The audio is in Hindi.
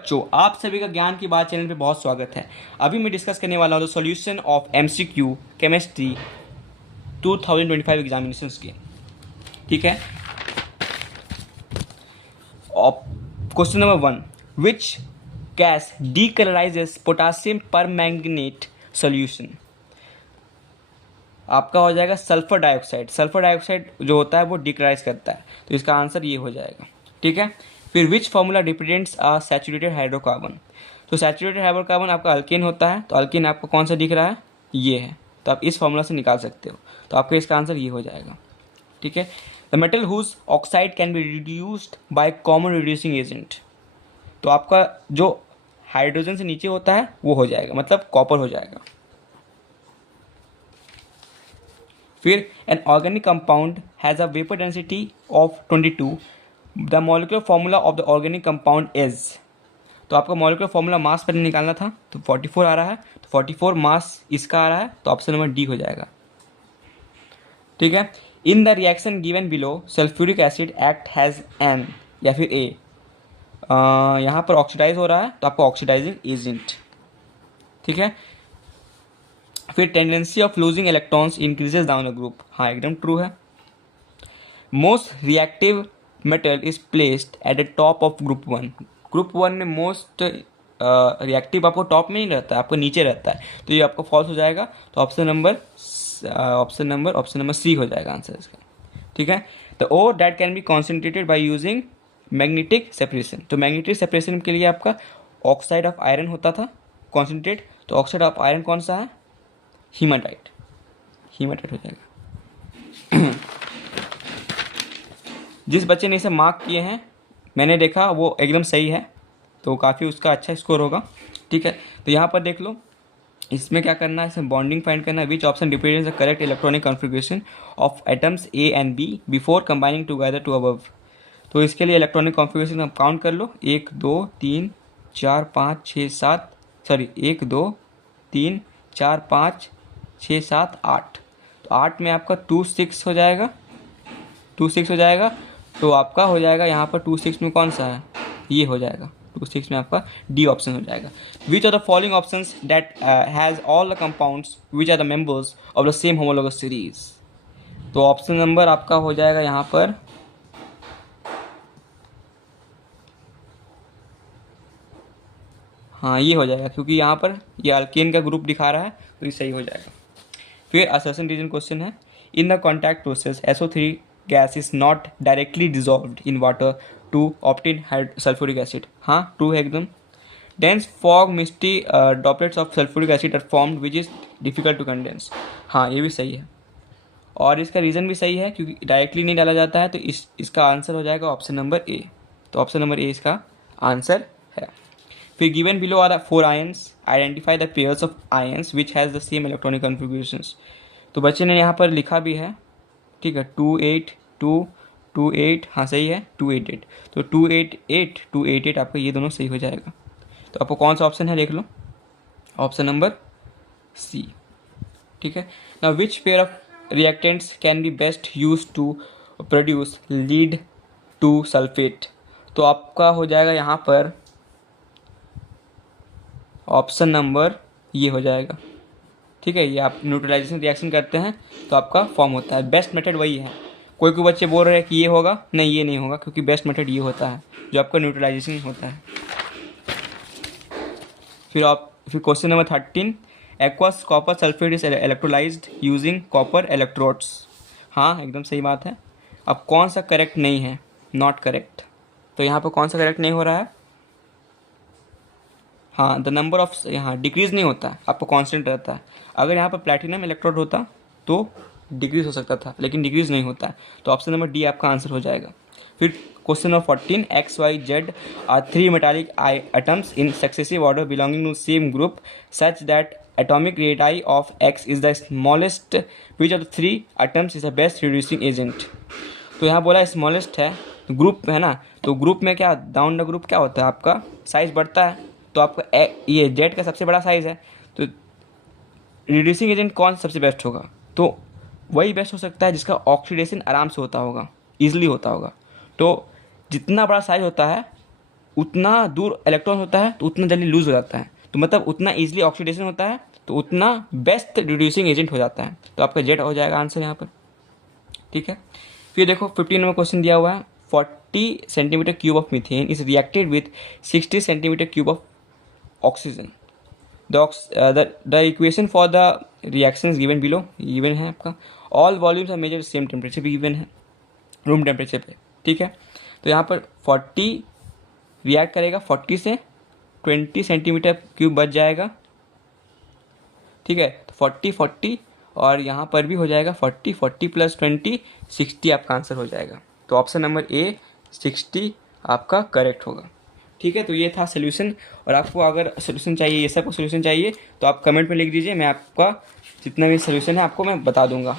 बच्चों, आप सभी का ज्ञान की बात चैनल पे बहुत स्वागत है। अभी मैं डिस्कस करने वाला हूँ the solution of MCQ chemistry 2025 examinations के। ठीक है। Question number 1, which gas decolourises potassium permanganate solution. आपका हो जाएगा सल्फर डाइऑक्साइड। सल्फर डाइऑक्साइड जो होता है वो डीकलराइज करता है, तो इसका आंसर ये हो जाएगा। ठीक है। फिर which formula represents a saturated hydrocarbon. तो सैचुरेटेड हाइड्रोकार्बन आपका अल्केन होता है, तो अल्केन आपको कौन सा दिख रहा है, ये है, तो आप इस फार्मूला से निकाल सकते हो, तो आपका इसका आंसर ये हो जाएगा। ठीक है। The metal whose oxide can be reduced by common reducing agent. तो आपका जो हाइड्रोजन से नीचे होता है वो हो जाएगा, मतलब कॉपर हो जाएगा। फिर an organic compound has a vapour density of 22। The molecular formula of the organic compound is. तो आपका मॉलिक्यूलर फार्मूला मास पहले निकालना था, तो 44 आ रहा है, तो 44 मास इसका आ रहा है, तो ऑप्शन नंबर डी हो जाएगा। ठीक है। In the reaction given below sulphuric acid act has an, या फिर ए, यहाँ पर ऑक्सीडाइज हो रहा है, तो आपका ऑक्सीडाइजिंग एजेंट। ठीक है। फिर tendency of losing electrons increases down the group. हाँ, एकदम ट्रू है। Most reactive metal is placed at the top of group 1। Group 1 में मोस्ट रिएक्टिव आपको टॉप में नहीं रहता है, आपको नीचे रहता है, तो ये आपको फॉल्स हो जाएगा। तो ऑप्शन नंबर सी हो जाएगा आंसर इसका। ठीक है। The ore that can be concentrated by using magnetic separation. तो मैग्नेटिक सेपरेशन के लिए आपका ऑक्साइड ऑफ आयरन होता था कॉन्सेंट्रेट, तो ऑक्साइड ऑफ आयरन कौन सा है, हीमाटाइट। हीमाटाइट हो जाएगा। जिस बच्चे ने इसे मार्क किए हैं, मैंने देखा वो एकदम सही है, तो काफ़ी उसका अच्छा स्कोर होगा। ठीक है। तो यहाँ पर देख लो, इसमें क्या करना है, इसमें बॉन्डिंग फाइंड करना है। Which option represents the correct electronic configuration of atoms A and B before combining together to above. तो इसके लिए इलेक्ट्रॉनिक कॉन्फ़िगरेशन आप काउंट कर लो, 1 2 3 4 5 6 7, सॉरी 1 2 3 4 5 6 7 8। तो 8 में आपका 2 6 हो जाएगा, 2 6 हो जाएगा, तो आपका हो जाएगा यहाँ पर 2 6 में कौन सा है, ये हो जाएगा। 2 6 में आपका डी ऑप्शन हो जाएगा। Which are the following options that has all the compounds which are the members of the same homologous series. तो ऑप्शन नंबर आपका हो जाएगा यहाँ पर हाँ, ये हो जाएगा, क्योंकि यहाँ पर ये अल्केन का ग्रुप दिखा रहा है, तो ये सही हो जाएगा। फिर असर्शन रीजन क्वेश्चन है, in the contact process SO3 gas is not directly dissolved in water to obtain sulphuric acid. हाँ, ट्रू है एकदम। Dense fog misty droplets of sulphuric acid are formed which is difficult to condense. हाँ, ये भी सही है, और इसका रीज़न भी सही है, क्योंकि डायरेक्टली नहीं डाला जाता है, तो इसका आंसर हो जाएगा ऑप्शन नंबर ए। तो ऑप्शन नंबर ए इसका आंसर है। फिर given below are 4 ions, identify the pairs of ions which has the same electronic configurations. तो बच्चे ने यहाँ पर लिखा भी है, ठीक है, 2 8 2 2 8, हाँ सही है, 2 8 8, तो 2 8 8 2 8 8 आपका ये दोनों सही हो जाएगा। तो आपको कौन सा ऑप्शन है देख लो, ऑप्शन नंबर सी। ठीक है। Now which pair of reactants can be best use to produce lead to sulphate. तो आपका हो जाएगा यहाँ पर ऑप्शन नंबर ये हो जाएगा। ठीक है। ये आप न्यूट्रलाइजेशन रिएक्शन करते हैं तो आपका फॉर्म होता है। बेस्ट मेथड वही है। कोई कोई बच्चे बोल रहे हैं कि ये होगा, नहीं ये नहीं होगा, क्योंकि बेस्ट मेथड ये होता है जो आपका न्यूट्रलाइजेशन होता है। फिर question number 13, aqueous copper sulphate is electrolysed using copper electrodes. हाँ, एकदम सही बात है। अब कौन सा करेक्ट नहीं है, नॉट करेक्ट, तो यहाँ पर कौन सा करेक्ट नहीं हो रहा है, हाँ, द नंबर ऑफ यहाँ डिक्रीज़ नहीं होता है, आपको कांस्टेंट रहता है। अगर यहाँ पर प्लैटिनम इलेक्ट्रोड होता तो डिक्रीज हो सकता था, लेकिन डिक्रीज नहीं होता है, तो ऑप्शन नंबर डी आपका आंसर हो जाएगा। फिर question number 14, XYZ are 3 metallic atoms in successive order belonging to same group such that atomic radii of X is the smallest, which of the 3 atoms is the best reducing agent. तो यहाँ बोला स्मॉलेस्ट है, ग्रुप है ना, तो ग्रुप में क्या डाउन द ग्रुप क्या होता है, आपका साइज बढ़ता है, तो आपका ये जेड का सबसे बड़ा साइज़ है, तो रिड्यूसिंग एजेंट कौन सबसे बेस्ट होगा, तो वही बेस्ट हो सकता है जिसका ऑक्सीडेशन आराम से होता होगा, ईजिली होता होगा। तो जितना बड़ा साइज होता है उतना दूर इलेक्ट्रॉन होता है तो उतना जल्दी लूज हो जाता है, तो मतलब उतना ईजिली ऑक्सीडेशन होता है तो उतना बेस्ट रिड्यूसिंग एजेंट हो जाता है। तो आपका जेड हो जाएगा आंसर यहाँ पर। ठीक है, फिर देखो 15 नंबर क्वेश्चन दिया हुआ है, 40 centimetre cube of methane is reacted with 60 centimetre cube of oxygen. The equation for the reaction given below, given है आपका। All volumes are measure same temperature भी गिवन है, रूम टेम्परेचर पे। ठीक है, तो यहाँ पर 40 रिएक्ट करेगा, 40 से 20 सेंटीमीटर क्यूब बच जाएगा। ठीक है, तो 40 40 और यहाँ पर भी हो जाएगा 40 40 प्लस 20 60 आपका आंसर हो जाएगा। तो ऑप्शन नंबर ए 60 आपका करेक्ट होगा। ठीक है, तो ये था सोल्यूशन। और आपको अगर सोल्यूशन चाहिए, ये सब सोल्यूशन चाहिए तो आप कमेंट में लिख दीजिए, मैं आपका जितना भी सोल्यूशन है आपको मैं बता दूंगा।